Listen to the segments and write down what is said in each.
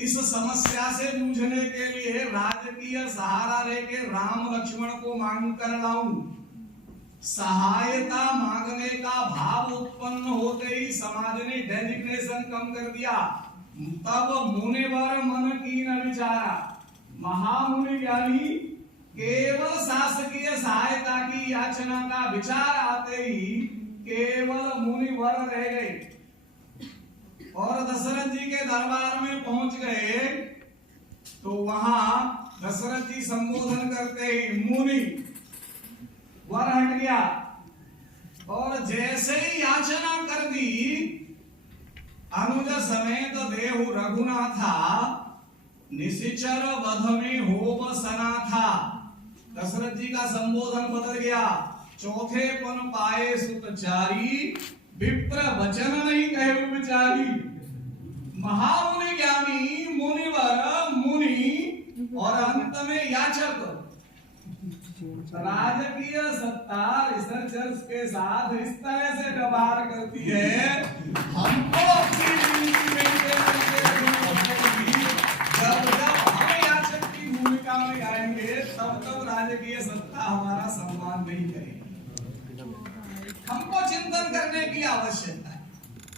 इस समस्या से जूझने के लिए राजकीय सहारा लेके राम लक्ष्मण को मांग कर लाऊं। सहायता मांगने का भाव उत्पन्न होते ही समाज ने डेजिग्नेशन कम कर दिया। तब मुनिवर मन की न विचारा, महामुनि ज्ञानी केवल शासकीय सहायता की याचना का विचार आते ही केवल मुनिवर रह गए और दशरथ जी के दरबार में पहुंच गए। तो वहां दशरथ जी संबोधन करते ही मुनि वर हट गया और जैसे ही याचना कर दी, अनुज समेत देहु रघुनाथा, निशिचर वध में होम सना था। दशरथ जी का संबोधन बदल गया। चौथे पन पाए सुतचारी, विप्र वचन नहीं कहे विचारी। महामुनि ज्ञानी, मुनिवर, मुनि और अंत में याचक, राजकीय सत्ता रिसर्चर्स के साथ इस तरह से व्यवहार करती है। हमको अपनी जिंदगी जब हम याचक की भूमिका में आएंगे तब राजकीय सत्ता हमारा सम्मान नहीं करेगी। हमको चिंतन करने की आवश्यकता है।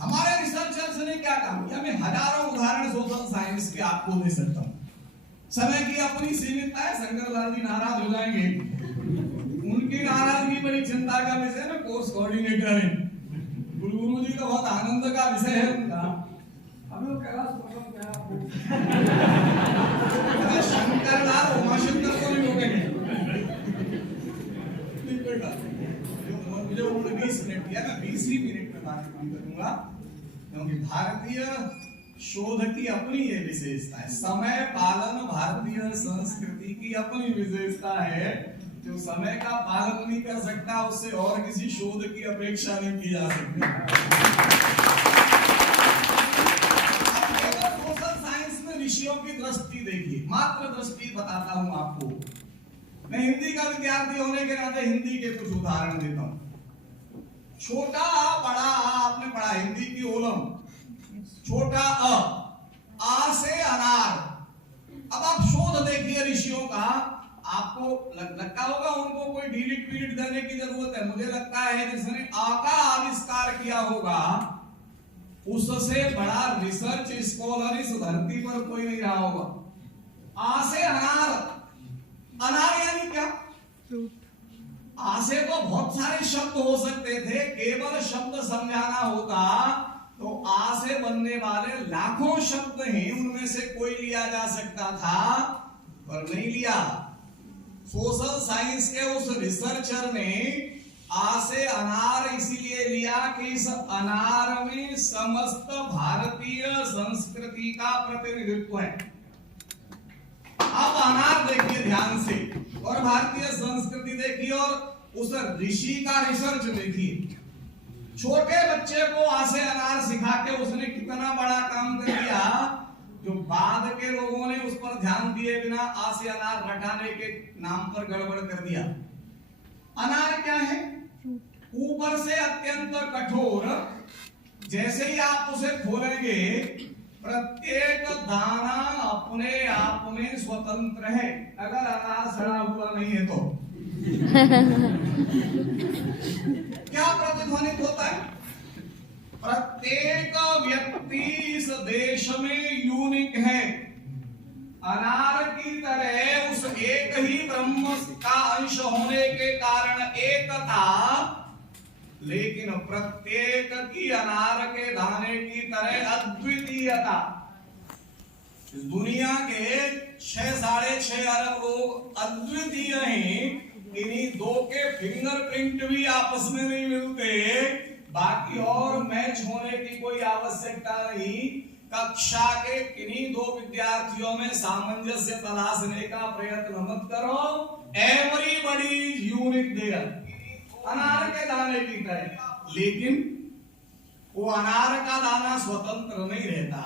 हमारे रिसर्चर्स ने क्या काम किया, मैं हजारों उदाहरण सोशल साइंस के आपको दे सकता हूँ। समय की अपनी सीमितता है, शंकरलाल जी नाराज हो जाएंगे। उनकी नाराजगी बड़ी चिंता का विषय है। कोर्स कोऑर्डिनेटर है, गुरु जी का बहुत आनंद का विषय है उनका। हम लोग कैलाश शंकरलाल उमाशंकर को नहीं रोकेंगे। मुझे उन्होंने 20 मिनट दिया, मैं 20 ही मिनट में बात करूंगा, क्योंकि भारतीय शोध की अपनी ये विशेषता है। समय पालन भारतीय संस्कृति की अपनी विशेषता है। जो समय का पालन नहीं कर सकता उससे और किसी शोध की अपेक्षा नहीं की जा सकती। सोशल साइंस में विषयों की दृष्टि देखिए, मात्र दृष्टि बताता हूं आपको। मैं हिंदी का विद्यार्थी होने के नाते हिंदी के कुछ उदाहरण देता हूं। छोटा बड़ा आपने पढ़ा, हिंदी की ओलम। छोटा आ से अनार। अब आप शोध देखिए ऋषियों का, आपको लगता होगा उनको कोई डिलीट पीरियड देने की जरूरत है। मुझे लगता है जिसने आ का आविष्कार किया होगा उससे बड़ा रिसर्च स्कॉलर इस धरती पर कोई नहीं रहा होगा। आ से अनार। अनार यानी क्या? आ से तो बहुत सारे शब्द हो सकते थे, केवल शब्द समझाना होता तो आ से बनने वाले लाखों शब्द हैं, उनमें से कोई लिया जा सकता था पर नहीं लिया। सोशल साइंस के उस रिसर्चर ने आ से अनार इसीलिए लिया कि इस अनार में समस्त भारतीय संस्कृति का प्रतिनिधित्व है। अब अनार देखिए ध्यान से और भारतीय संस्कृति देखिए और उस ऋषि का रिसर्च देखिए। छोटे बच्चे को आ से अनार सिखा के उसने कितना बड़ा काम कर दिया, जो बाद के लोगों ने उस पर ध्यान दिए बिना आ से अनार रटाने के नाम पर गड़बड़ कर दिया। अनार क्या है? ऊपर से अत्यंत कठोर, जैसे ही आप उसे खोलेंगे प्रत्येक दाना अपने आप में स्वतंत्र है, अगर अनार सड़ा हुआ नहीं है तो। क्या प्रतिध्वनित होता है? प्रत्येक व्यक्ति इस देश में यूनिक है। अनार की तरह उस एक ही ब्रह्म का अंश होने के कारण एकता, लेकिन प्रत्येक की अनार के दाने की तरह अद्वितीयता। इस दुनिया के 6-6.5 अरब लोग अद्वितीय हैं। इन्हीं दो के फिंगरप्रिंट भी आपस में नहीं मिलते, बाकी और मैच होने की कोई आवश्यकता नहीं। कक्षा के किन्हीं दो विद्यार्थियों में सामंजस्य तलाशने का प्रयत्न मत करो। एवरीबॉडी इज यूनिक देयर, अनार के दाने की तरह। लेकिन वो अनार का दाना स्वतंत्र नहीं रहता।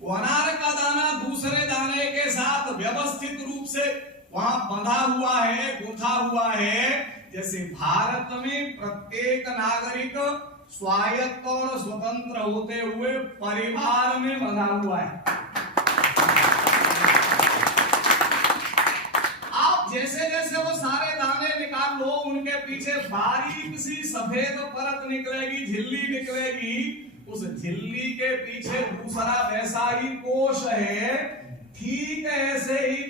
वो अनार का दाना दूसरे दाने के साथ व्यवस्थित रूप से वहां बंधा हुआ है, गुंथा हुआ है। जैसे भारत में प्रत्येक नागरिक स्वायत्त और स्वतंत्र होते हुए परिवार में बंधा हुआ है। पीछे बारीक सी सफेद परत निकलेगी, झिल्ली निकलेगी। उस झिल्ली के पीछे दूसरा वैसा ही कोश है। ठीक ऐसे ही